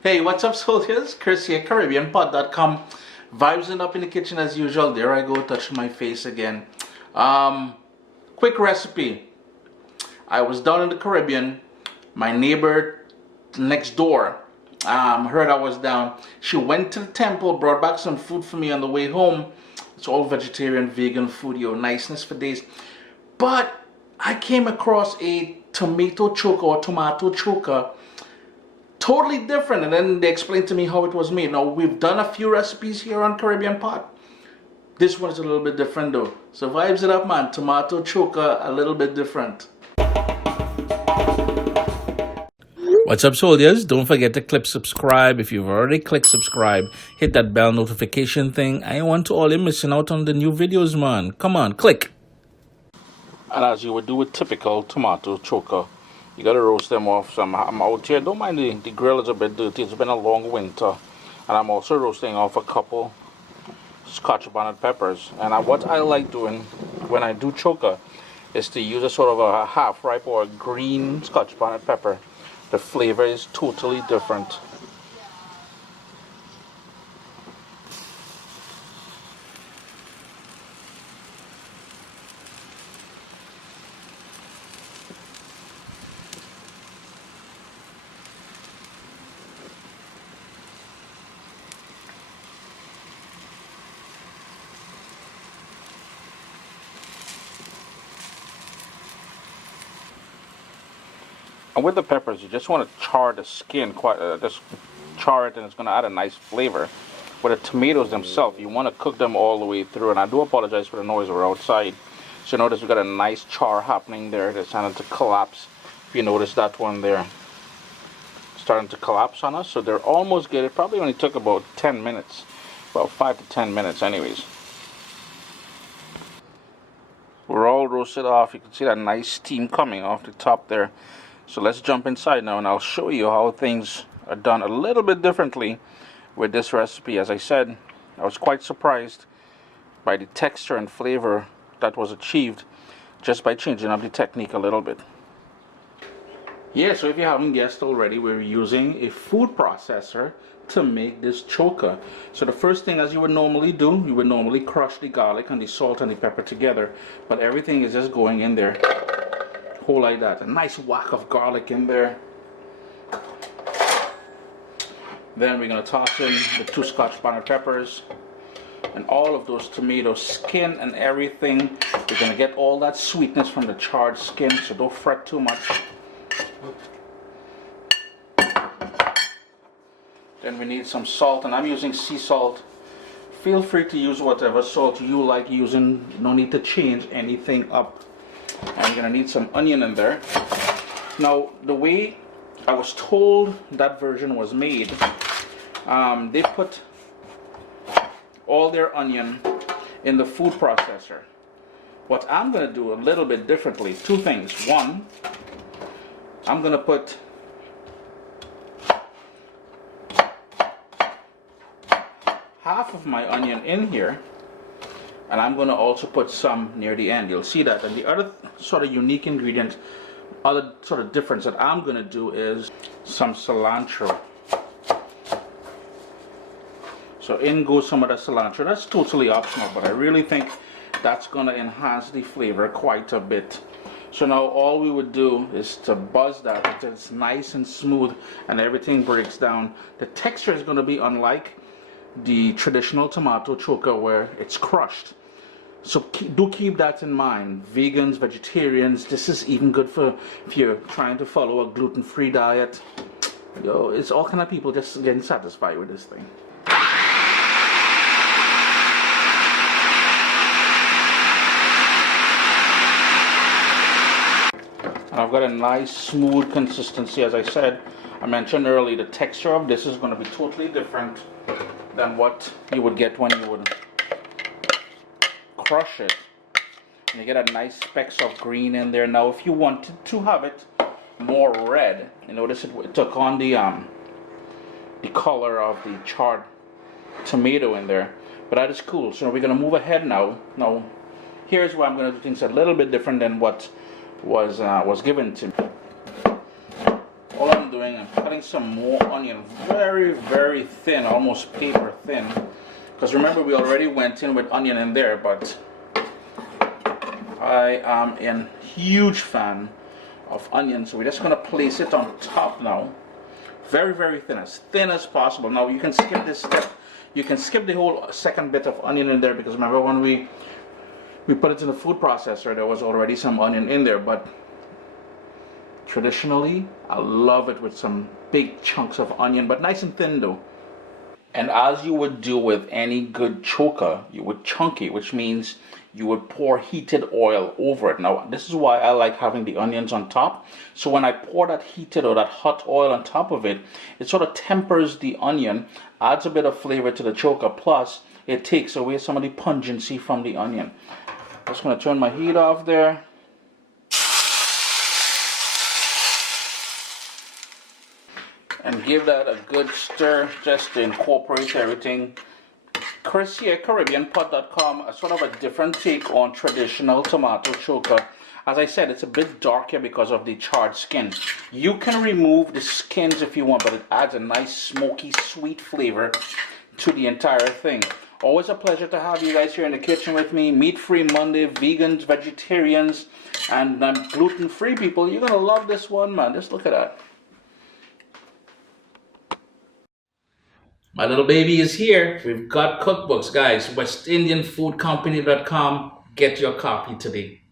Hey, what's up, soldiers? Chris here, CaribbeanPot.com. Vibesing up in the kitchen as usual. There I go, touching my face again. Quick recipe. I was down in the Caribbean. My neighbor next door heard I was down. She went to the temple, brought back some food for me on the way home. It's all vegetarian, vegan food, niceness for days. But I came across a tomato choka or tomato choka. Totally different, and then they explained to me how it was made. Now, we've done a few recipes here on Caribbean Pot. This one's a little bit different though. So vibes it up, man. Tomato choka, a little bit different. What's up, soldiers? Don't forget to click subscribe. If you've already clicked subscribe, hit that bell notification thing. I want to all you missing out on the new videos, man. Come on, click. And as you would do with typical tomato choka, you gotta roast them off some. I'm out here, don't mind the grill is a bit dirty, it's been a long winter. And I'm also roasting off a couple scotch bonnet peppers. And what I like doing when I do choka is to use a sort of a half ripe or a green scotch bonnet pepper. The flavor is totally different. And with the peppers, you just want to char the skin, just char it, and it's going to add a nice flavor. With the tomatoes themselves, you want to cook them all the way through. And I do apologize for the noise, we're outside. So notice we got a nice char happening there. It's starting to collapse. If you notice that one there, starting to collapse on us. So they're almost good. It probably only took about 10 minutes, about 5 to 10 minutes, anyways. We're all roasted off. You can see that nice steam coming off the top there. So let's jump inside now and I'll show you how things are done a little bit differently with this recipe. As I said, I was quite surprised by the texture and flavor that was achieved just by changing up the technique a little bit. Yeah, so if you haven't guessed already, we're using a food processor to make this choka. So the first thing, as you would normally do, you would normally crush the garlic and the salt and the pepper together, but everything is just going in there whole like that. A nice whack of garlic in there. Then we're going to toss in the 2 scotch bonnet peppers and all of those tomato skin and everything. We're going to get all that sweetness from the charred skin, so don't fret too much. Then we need some salt, and I'm using sea salt. Feel free to use whatever salt you like using. No need to change anything up. And you're going to need some onion in there. Now, the way I was told that version was made, they put all their onion in the food processor. What I'm going to do a little bit differently, 2 things. One, I'm going to put half of my onion in here, and I'm going to also put some near the end. You'll see that. And the other sort of unique ingredient, other sort of difference that I'm going to do is some cilantro. So in goes some of the cilantro. That's totally optional, but I really think that's going to enhance the flavor quite a bit. So now all we would do is to buzz that until it's nice and smooth and everything breaks down. The texture is going to be unlike the traditional tomato choka where it's crushed. So do keep that in mind. Vegans, vegetarians, this is even good for if you're trying to follow a gluten-free diet. It's all kind of people just getting satisfied with this thing. And I've got a nice smooth consistency. As I said, I mentioned earlier, the texture of this is going to be totally different than what you would get when you would crush it. And you get a nice specks of green in there. Now if you wanted to have it more red, you notice it took on the color of the charred tomato in there, but that is cool. So we're going to move ahead now. Now here's where I'm going to do things a little bit different than what was given to me. All I'm doing, I'm cutting some more onion, very, very thin, almost paper thin. Because remember, we already went in with onion in there, but I am a huge fan of onion. So we're just going to place it on top now. Very, very thin as possible. Now you can skip this step. You can skip the whole second bit of onion in there, because remember when we put it in the food processor, there was already some onion in there. But traditionally, I love it with some big chunks of onion, but nice and thin though. And as you would do with any good choka, you would chunk it, which means you would pour heated oil over it. Now, this is why I like having the onions on top. So when I pour that heated or that hot oil on top of it, it sort of tempers the onion, adds a bit of flavor to the choka, plus it takes away some of the pungency from the onion. Just going to turn my heat off there. And give that a good stir just to incorporate everything. Chris here, CaribbeanPot.com, a sort of a different take on traditional tomato choka. As I said, it's a bit darker because of the charred skin. You can remove the skins if you want, but it adds a nice smoky, sweet flavor to the entire thing. Always a pleasure to have you guys here in the kitchen with me. Meat-free Monday, vegans, vegetarians, and gluten-free people. You're going to love this one, man. Just look at that. My little baby is here. We've got cookbooks, guys. WestIndianFoodCompany.com. Get your copy today.